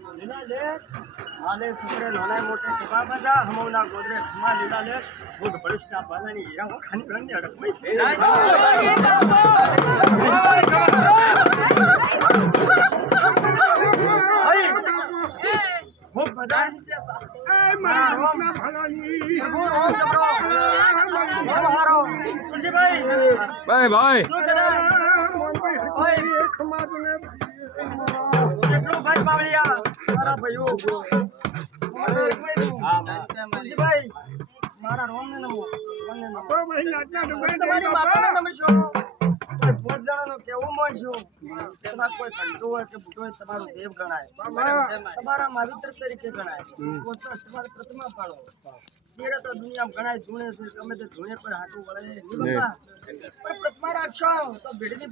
લીલા લેખ માલે સુકરે નાના મોટે કબા બધા હમોના ગોદરે ખમા લીલા લેખ ભૂત ભવિષ્યના પાલાની હીરા ખાની રણને અડકમઈ છે ભૂત બધા મારા રોમના ભાલાની ભૂત રોમ જબરો મારો તુલસીભાઈ ભાઈ શું કરે ઓય ખમા તને કેટલું ભાઈ પાવલિયા મારા ભાઈઓ તુલસીભાઈ મારા રોમને નમો મને નમો તમારી માતાને નમસ્યો કોઈ પોત જણાનો કેવું મન છું તમાર કોઈ સંતો હોય કે બુટો હોય તમારો દેવ ગણાય તમારા માવિત્ર તરીકે ગણાય પોત તમારે પ્રતિમા પાડો તેરે તો દુનિયામાં ગણાય ધૂણે છે ગમે તે ધૂણે પર હાટું વળે નહીં બાપા પણ પ્રતિમા રાખશો તો ભેડની